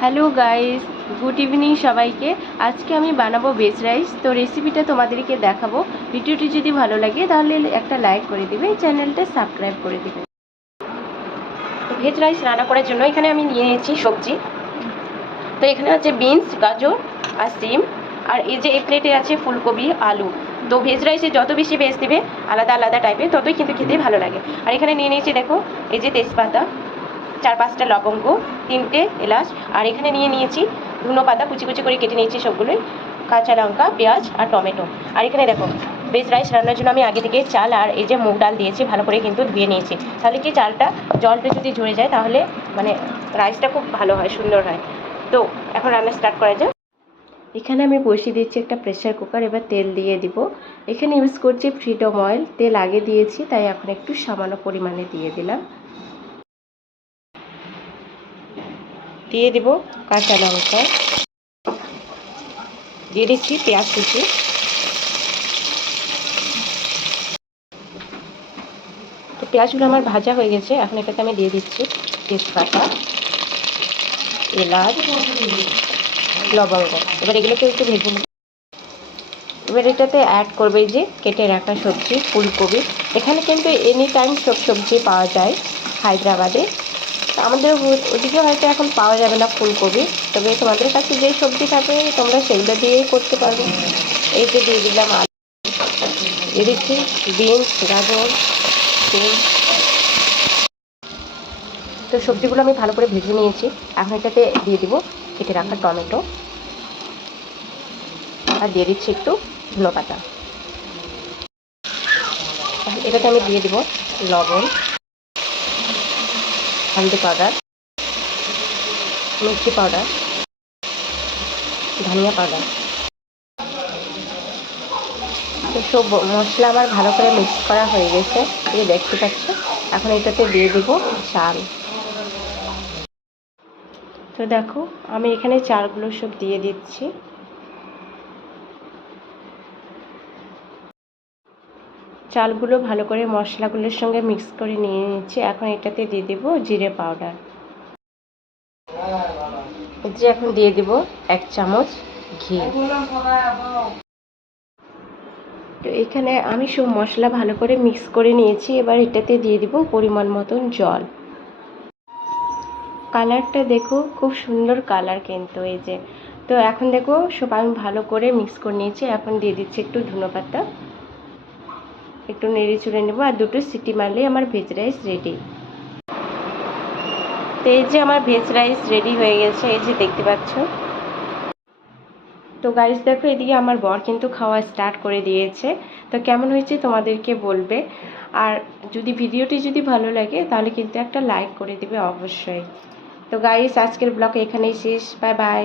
Hello guys good evening সবাইকে। আজকে আমি বানাবো ভেজ রাইস তো রেসিপিটা তোমাদেরকে দেখাবো। ভিডিওটি যদি ভালো লাগে, তাহলে একটা লাইক করে দিবে চ্যানেলটা সাবস্ক্রাইব করে দিবে। ভেজ রাইস রান্না করার জন্য এখানে আমি নিয়ে নিয়েছি সবজি। তো এখানে আছে বিনস গাজর আর সিম। আর এই যে এই প্লেটে আছে ফুলকপি, আলু। তো ভেজ রাইসে যত বেশি ভেজ দেবে, আলাদা আলাদা টাইপের ততই কিন্তু খেতে ভালো লাগে। আর এখানে নিয়ে নিয়েছি, দেখো, এই যে তেজপাতা। চার পাঁচটা লবঙ্গ, তিনটে এলাচ, আর এখানে নিয়ে নিয়েছি ধুনো পাতা, কুচি কুচি করে কেটে নিয়েছি সবগুলোই কাঁচা লঙ্কা, পেঁয়াজ আর টমেটো। আর এখানে দেখো ভেজ রাইস রান্নার জন্য আমি আগে থেকে চাল আর এই যে মুগ ডাল দিয়েছি, ভালো করে কিন্তু ধুয়ে নিয়েছি। তাহলে কি চালটা জলটা যদি ঝরে যায় তাহলে মানে রাইসটা খুব ভালো হয়, সুন্দর হয়। তো এখন রান্না স্টার্ট করা যাক। এখানে আমি বসিয়ে দিচ্ছি একটা প্রেসার কুকার এবার তেল দিয়ে দিব। এখানে ইউজ করছি ফ্রিডম অয়েল তেল আগে দিয়েছি, তাই এখন একটু সামান্য পরিমাণে দিয়ে দিলাম। দিয়ে দিব কাঁচা লঙ্কা। দিয়ে দিচ্ছি পেঁয়াজ কুচি। তো পেঁয়াজগুলো আমার ভাজা হয়ে গেছে, এখন এটাকে আমি দিয়ে দিচ্ছি তেজপাতা, এলাচ, লবঙ্গ। এবার এগুলোকে একটু ভেজে এবার এটাতে অ্যাড করবে যে কেটে রাখা সবজি, ফুলকপি। এখানে কিন্তু এনি টাইম সব সবজি পাওয়া যায় হায়দ্রাবাদে। আমাদের ওদিকে হয়তো এখন পাওয়া যাবে না ফুলকপি, তবে তোমাদের কাছে যে সবজি থাকবে তোমরা সেগুলো দিয়েই করতে পারবে। এই যে দিয়ে দিলাম আলু দিচ্ছি বিনস, গাজর সিম তো সবজিগুলো আমি ভালো করে ভেজে নিয়েছি। এখন এটাতে দিয়ে দিব কেটে রাখা টমেটো। আর দিয়ে দিচ্ছি একটু ধুলো পাতা এটাতে আমি দিয়ে দিব লবণ। হলদি পাউডার মিষ্টি পাউডার, ধনিয়া পাউডার। তো সব মশলা আমার ভালো করে মিক্স করা হয়ে গেছে, এই দেখতে পাচ্ছ। এখন এটাতে দিয়ে দিব চাল। তো দেখো, আমি এখানে চালগুলো সব দিয়ে দিচ্ছি। চালগুলো ভালো করে মশলাগুলোর সঙ্গে মিক্স করে নিয়ে নিচ্ছি। এখন এটাতে দিয়ে দেব জিরে পাউডার। যে এখন দিয়ে দিব এক চামচ ঘি। তো এখানে আমি সব মশলা ভালো করে মিক্স করে নিয়েছি। এবার এটাতে দিয়ে দিব পরিমাণ মতন জল। কালারটা দেখো, খুব সুন্দর কালার কিন্তু এই যে। তো এখন দেখো সব আমি ভালো করে মিক্স করে নিয়েছি। এখন দিয়ে দিচ্ছি একটু ধনে পাতা একটু নেড়ে চুড়ে নেব আর দুটো সিটি মারলেই আমার ভেজ রাইস রেডি। তো এই যে আমার ভেজ রাইস রেডি হয়ে গেছে, এই যে দেখতে পাচ্ছ। তো গাইস দেখো এদিকে আমার বর কিন্তু খাওয়া স্টার্ট করে দিয়েছে। তো কেমন হয়েছে তোমাদেরকে বলবে? আর যদি ভিডিওটি যদি ভালো লাগে, তাহলে কিন্তু একটা লাইক করে দিবে অবশ্যই। তো গাইস আজকের ব্লগ এখানেই শেষ। Bye bye